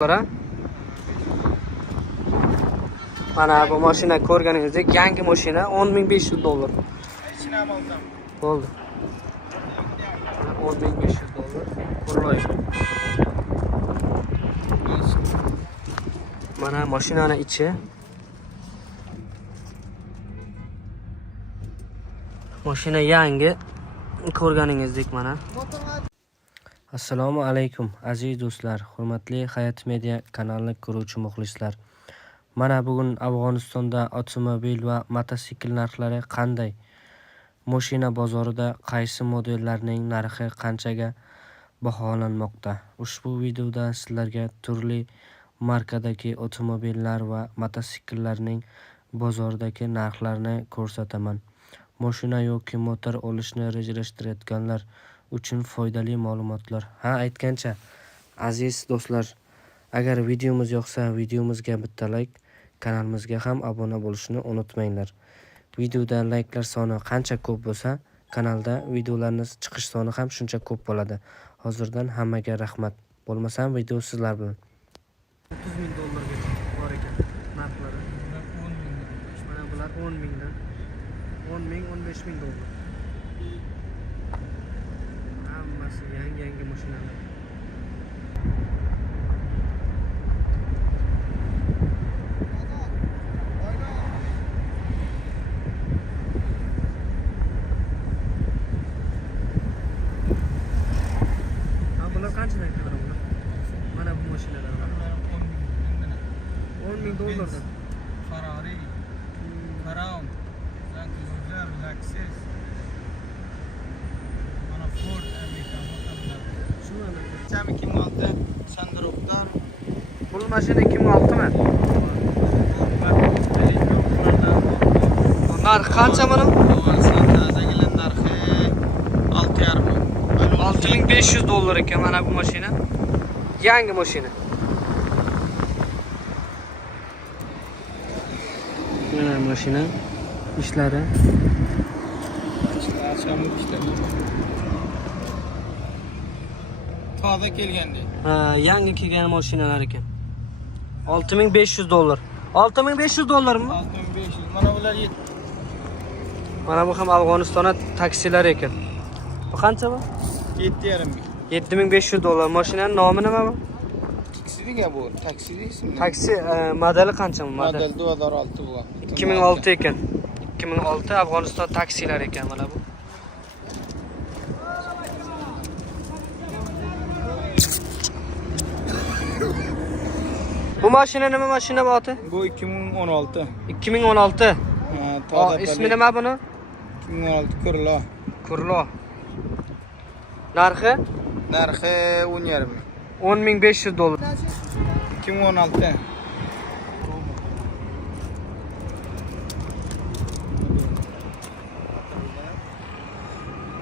Mana bu mashina ko'rganingizdek yangi mashina $10,500. Bo'ldi. $10,500. Qurloy. Mana mashinani ichi. Mashina yangi ko'rganingizdek mana. Assalomu alaykum aziz do'stlar, hurmatli Hayot Media kanalini ko'ruvchi muxlislar. Mana bugun Afg'onistonda avtomobil va mototsikl narxlari qanday? Mashina bozorida qaysi modellarning narxi qanchaga baholanmoqda? Ushbu videoda sizlarga turli markadagi avtomobillar va mototsikllarning bozordagi narxlarini ko'rsataman. Mashina yoki motor olishni rejalashtirayotganlar uchun foydali ma'lumotlar. Aytgancha aziz do'stlar, agar videomiz yoqsa videomizga bitta like, kanalimizga ham obuna bo'lishni unutmanglar. Videoda like'lar soni qancha ko'p bo'lsa, kanalda videolarning chiqish soni ham shuncha ko'p bo'ladi. Hozirdan hammaga rahmat. Bo'lmasam video sizlar bilan. $30,000 bor ekan narxlari. Mana bular 10,000 dan 10,000, $15,000. Hammasi yangi mashinalar. Bular qanchadan keladi bular? Mana bu mashinalar $10,000. Ferrari, Crown, Land Rover, Lexus, mana Ford, Amerika motorlar. Shunlar. Cham 2006 Sandroqdan. Bu mashina 2006mi? Narxi qancha buni? Tazagilar narxi $6,500 ekan mana bu mashina. Yangi mashina. Mana mashina ishlari. Toza kelgandi. Yangi kelgan mashinalar ekan. $6,500. $6,500 mi? 6500. Mana bular Mana bu ham Afg'onistonda taksilar ekan. Bu qancha bu? 7,5. $7,500. Mashinaning nomi nima bu? Taksiga bu, taksi ismi. Taksi modeli qancha bu? Model 2006 bu. 2006 ekan. 2006 Afg'oniston taksilar ekan mana bu. Bu mashina nima mashina bu oti? Bu 2016. 2016. İsmi nima buni? 2016 Kurlo. Kurlo. Narxi? Narxi 10,5. $10,500. 2016.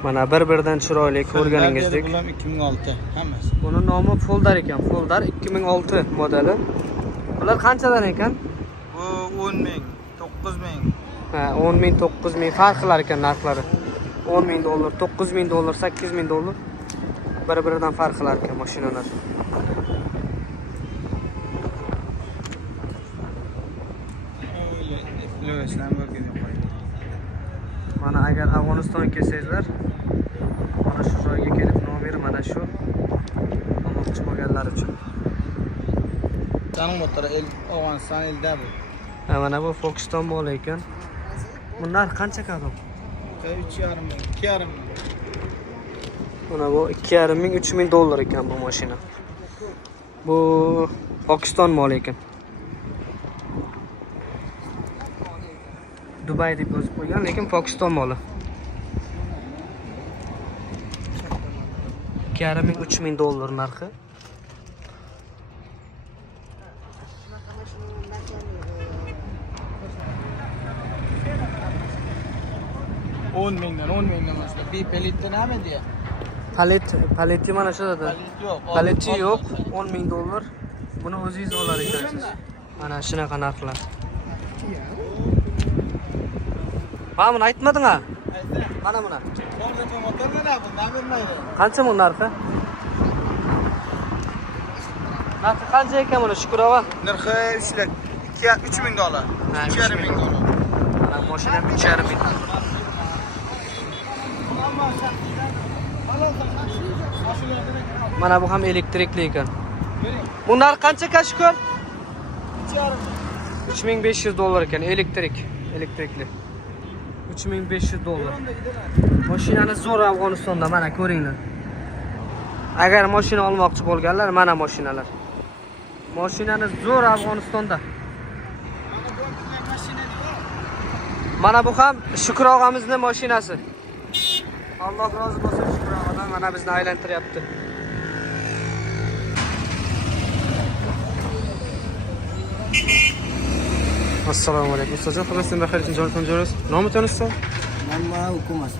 Mana bir-biridan chiroyli ko'rganingizdek. Bular 2006 hammasi. Buni nomi Folder ekan. Folder 2006 modeli. Bular qanchadan ekan? Bu 10,000, 9,000. 10,000, 9,000 farq qilar ekan narxlari. $10,000, $9,000, $8,000 bir-biridan farq qilar ekan mashinalar. Mana agar Afg'onistonga kelsangizlar, mana shu joyga kelib nomeri mana shu. Olmoqchi bo'lganlar uchun. Tanım motoru Afg'oniston elda bu. Mana bu Foxton bo'l ekan. Bu narx qancha qadam? 3,5, 2,5. Mana bu $2,500, $3,000 ekan bu mashina. Bu Pokiston moli ekan. Dubay deb yozib qo'ygan, lekin Pokiston moli. $2,500, $3,000 narxi. $10,000'dan başla. Bir pelitte ne mi diye? Paleti mana shu dedi. Paleti yo'q, $10,000. Buni o'zingiz olar ekansiz. Mana shunaqa narxlar. Mana buni aytmading-a? Mana buni. Qancha bu narxi? Narxi qancha ekan buni Shukurova? Narxi 3000 dollar. 2500 dollar. Mana mashina 3500. Mana bu ham elektrikli ekan. Bu narx qancha ekan Shukur? 3500 dollar ekan, elektrikli. 3500 dollar. Mashinani zo'r Afg'onistonda, mana ko'ringlar. Agar mashina olmoqchi bo'lganlar, mana mashinalar. Mashinani zo'r Afg'onistonda. Mana bu ham Shukur og'amizning mashinasi. Alloh rozi bo'lsin Shukur og'adan, mana bizni aylantiryapti. Assalomu alaykum. Ustajon, xabarsiz baxir uchun jon tanjoris. Nomi tanishsa? Manma hukumat.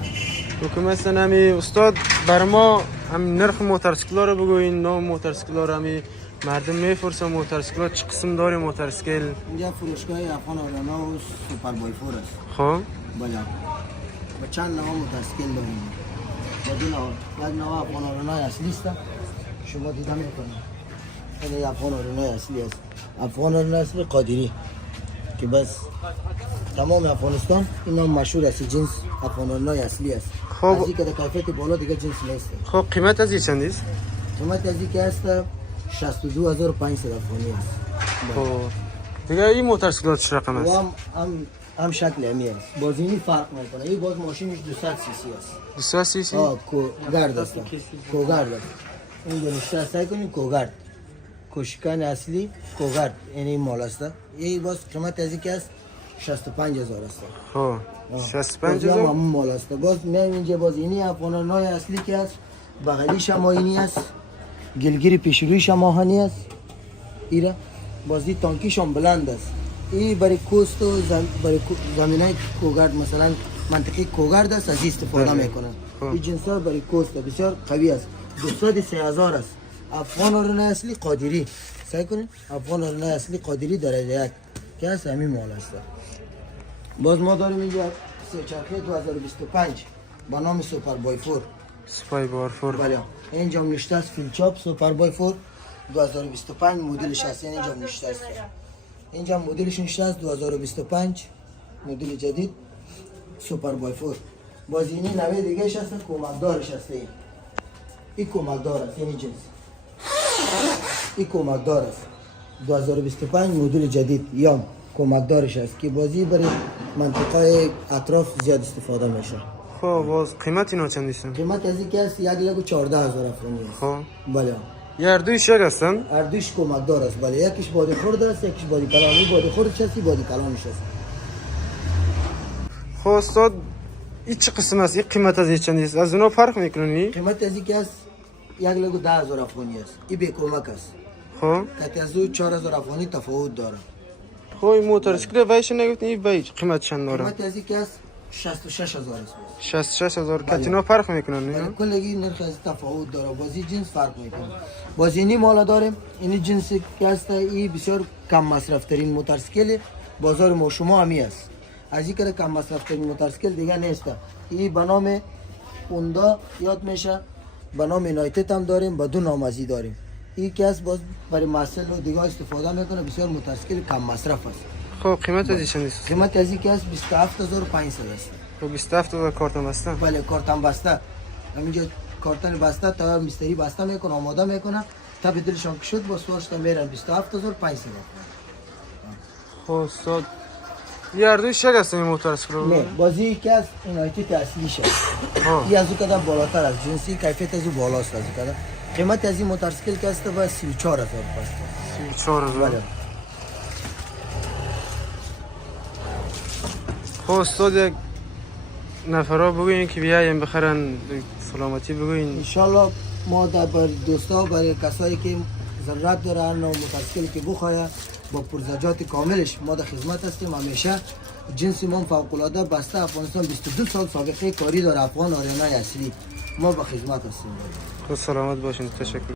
Hukumatdan ami ustod barmo ham narx motorsiklari bugun nom motorsiklari ami mardum میفرسه موتورسیکلات چه قسم داره موتورسیکل؟ اینجا فروشگاه افغان آرانا و سوپر بایفور است. خب بله. با چند نوع موتورسیکل داریم. بدون یک نوع افغان آرانا اصلی است. شما دیده میکنید. این افغان آرانا اصلی است. افغان آرانا اصلی قادری که بس تمام افغانستان این نام مشهور است. جنس افغان آرانا اصلی است. خب از اینکه کیفیت بالا دیگه جنس نیست. خب قیمت از چند است؟ قیمت از اینکه است 62500 افغانی است. خب دیگه این موتورسیکلات چه رقم است؟ و هم شکل همی است. بازینی فرق میکنه. این باز ماشینش 200 سی سی است. 200 سی سی؟ کوگرد است. کوگرد است. این دونشته سعی کنید کوگرد. کوشکان اصلی کوگرد. این مال است. این باز قیمت از اینکه است 65000 است. خب 65000 هم مال است. باز میایم اینجا باز اینی افغانای اصلی که است. بغلیش هم اینی است. گلگیری پیشرویش هم آهنی است. ایره بازی تانکیش هم بلند است. این برای کوست و برای زمینای کوگرد مثلا منطقه کوگرد است از استفاده میکنن. این جنس ها برای کوست بسیار قوی است. 203000 است. افغان آرانا اصلی قادری. سعی کنید افغان آرانا اصلی قادری درجه 1 که از همین مال است. باز ما داریم اینجا سه چرخه 2025 با نام سوپر بایفور. سپای بارفور. بله اینجا نشسته است فیلچاپ سوپر بایفور 2025 مدلش است. اینجا نشسته است. اینجا مدلش نشسته است 2025 مدل جدید سوپر بایفور. باز اینی نوع دیگه است کمکدارش است. این کمکدار است. این جنس این کمکدار است 2025 مدل جدید یا کمکدارش است که بازی برای منطقه اطراف زیاد استفاده میشه. خب باز قیمت اینا چند است؟ قیمت از اینکه است 1,14,000 افغانی است. خب بله هر دویش یک هستن؟ هر دویش کمکدار است. بله یکیش بادی خورد است یکیش بادی کلانی. بادی خوردش است بادی کلانش است. خب استاد این چه قسم است؟ این قیمت از چند است؟ از اونا فرق میکنه؟ قیمت از اینکه است 1,10,000 افغانی است. این به کمک است. خب که از او 4,000 افغانی تفاوت داره. خب این موتورسیکل وایش نگفتین این وایش قیمت چند داره؟ قیمت از اینکه است 66,000 است. 66000 کاتینا فرق میکنن نه؟ کلگی نرخ از تفاوت داره. بازی جنس فرق میکنه. بازی اینی مالا داریم. این جنس که است این بسیار کم مصرف ترین موتورسیکل بازار ما شما همی است. از این که کم مصرف ترین موتورسیکل دیگه نیست. این به نام هوندا یاد میشه. به نام یونایتد هم داریم. با دو نامزی داریم. این که است باز برای محصل و دیگه استفاده میکنه. بسیار موتورسیکل کم مصرف است. خب قیمت از چند است؟ قیمت از این که است 27500 است. خب 27000 کارت هم هستن؟ بله کارتم بسته. همینجا کارتن بسته تا مستری بسته میکنه آماده میکنه تا به دلشان شد با سوارش تا میرن 27500. خب استاد هر دویش یک هستن این موتورسیکل؟ نه بازی که است یونایتد اصلیشه. این از او کدام بالاتر است. جنسی کیفیت از او بالاست. از او کدام قیمت از این موتورسیکل که است با 34000 است. 34000. بله. خب استاد یک نفرا بگوین که بیایم بخرن سلامتی بگوین. انشالله ما در بر دوستا برای کسایی که ضرورت داره هر نوع موتورسیکلی که بخواه با پرزجات کاملش ما در خدمت هستیم. همیشه جنس ما فوق العاده بسته. افغانستان 22 سال سابقه کاری داره. افغان آرانا اصلی ما با خدمت هستیم. خب سلامت باشین. تشکر.